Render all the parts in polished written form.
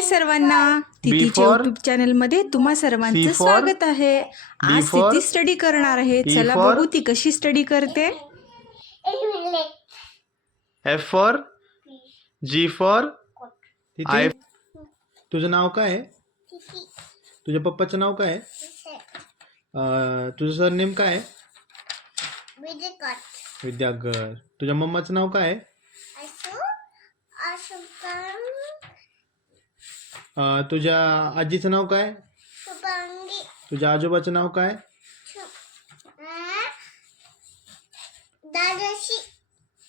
हाय सर्वांना, तिथीच्या YouTube channel मध्ये तुम्हा सर्वांचं स्वागत आहे. आज तिथी स्टडी करणार आहे. चला बघू ती कशी स्टडी करते. F for G for I. तुझं नाव काय आहे? तुझ्या पप्पाचं नाव काय आहे? तुझं सरनेम काय आहे? विद्यागर. तुझ्या मम्माचं नाव काय आहे? तुझ्या आजीचं नाव काय? तुझ्या आजोबाचं नाव काय?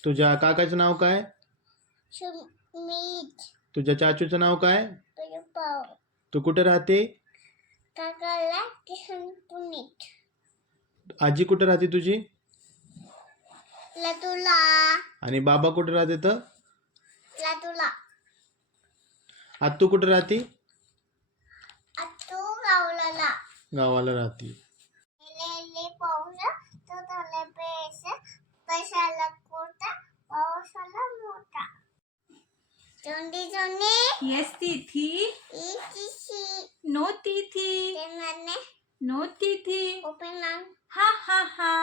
तुझ्या काकाचं नाव काय? तुझ्या चाचूचं नाव काय? तू कुठे राहते? आजी कुठे राहते तुझी? आणि बाबा कुठे राहते तर? आत्तू कुठे राहते? गावाला राहते. Yes, तिथी. No, तिथी. No, तिथी. हा हा हा.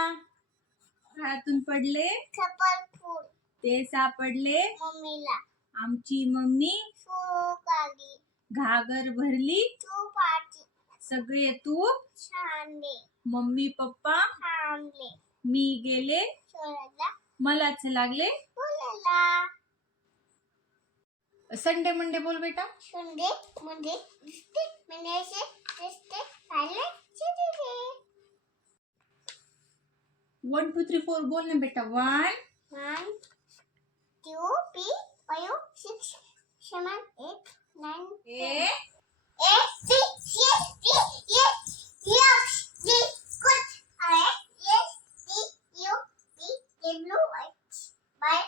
घरातून पडले ते सापडले आमची मम्मी. घागर भरली सगळे तूप. मम्मी पप्पा मी गेले मलाच लागले. संडे मंडे बोल बेटा. Sunday Monday Tuesday Wednesday Thursday Friday Saturday. 1 2 3 4 बोल ना बेटा. 1 1 2 3 4 6 7 8 9 ए 8 6 7 8 yes the good I yes the you the blue white by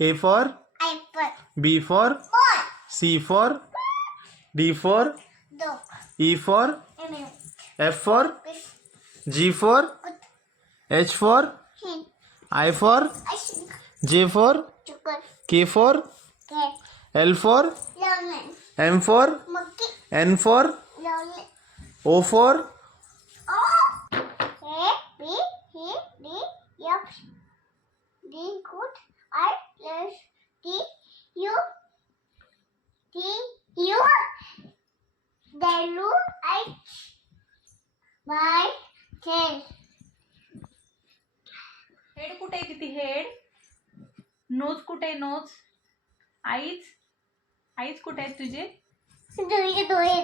A for apple B for ball C for D for dog E for emu F for fish G for good H for hen I for ice cream J for chocolate K for cat L for lemon M for monkey N for lonely O for A B C D F D good I plus D U D U W H Y K. Head कुठे आहे तिथे? Head. Knows कुठे आहे? Knows. Eyes कुठे आहेत तुझे? दोळे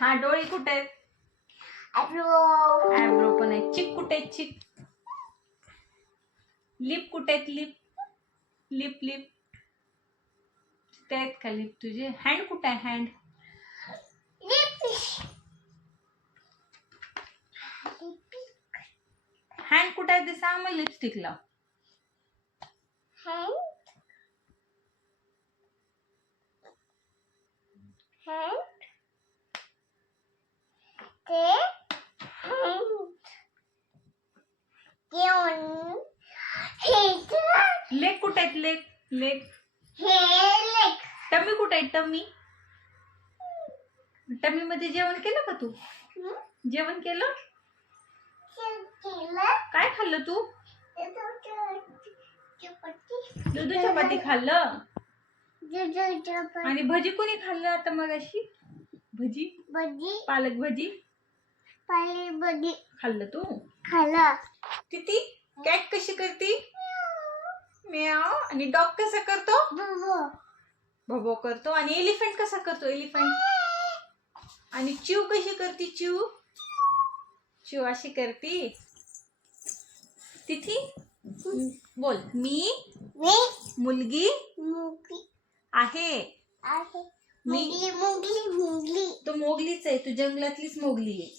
हा, डोळे कुठे आहेत? आयब्रो पण आहे. चिक कुठे आहेत? चिक. लिप कुठे आहेत? लिप ते आहेत का लिप तुझे? हँड कुठे आहे? हँड. हँड कुठे आहे ते सांग मग. लिपस्टिक लाव. लेग कुठे आहेत? लेग. टमी कुठे आहे? टमी मध्ये जेवण केलं का तू? जेवण केलं? काय खाल्लं तू? दूध चपाती खाल्लं. आणि भजी कोणी खाल्लं आता मगाशी? भजी पालक भजी खाल्लं तू? तिथे कॅट कशी करते? म्याव. आणि डॉग कसा करतो? भोभो करतो. आणि एलिफंट कसा करतो? एलिफंट. आणि चिव कशी करते? चिव अशी करते. तिथी बोल. मी मुलगी आहे. तो मोगलीच आहे. तू जंगलातलीच मोगली आहे.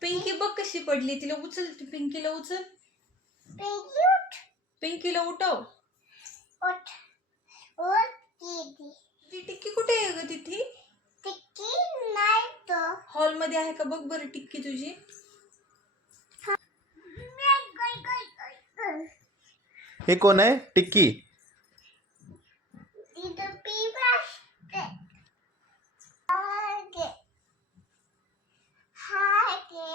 पिंकी बघ कशी पडली. तिला उचल. पिंकीला उचल. पिंकीला उठव. ती टिक्की कुठे आहे ग? तिथे हॉल मध्ये आहे का बघ बरं टिक्की तुझी. हे कोण आहे? टिक्की. तिथं पेपर असते. हाके. हाके.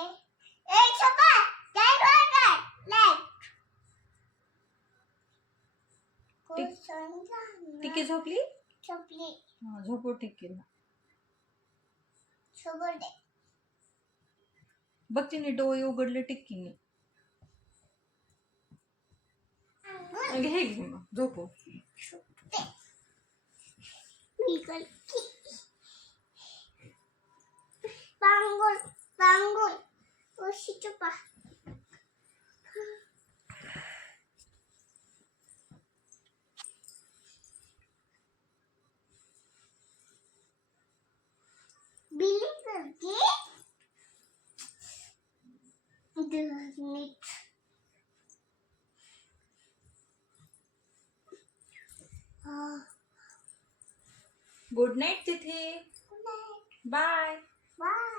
ए छोटा, लाईट वर काय? लाईट. टिक्की झोपली? झोपली. झोपव टिक्कीला. झोपू दे. बघ तिने डोळे उघडले टिक्कीने. घे घे मग झोपव. झोपते. बिलकुल की. bangun, bangun. Usi coba. Billy pergi. 2 menit. Good night तिथे. Good night. बाय. Bye.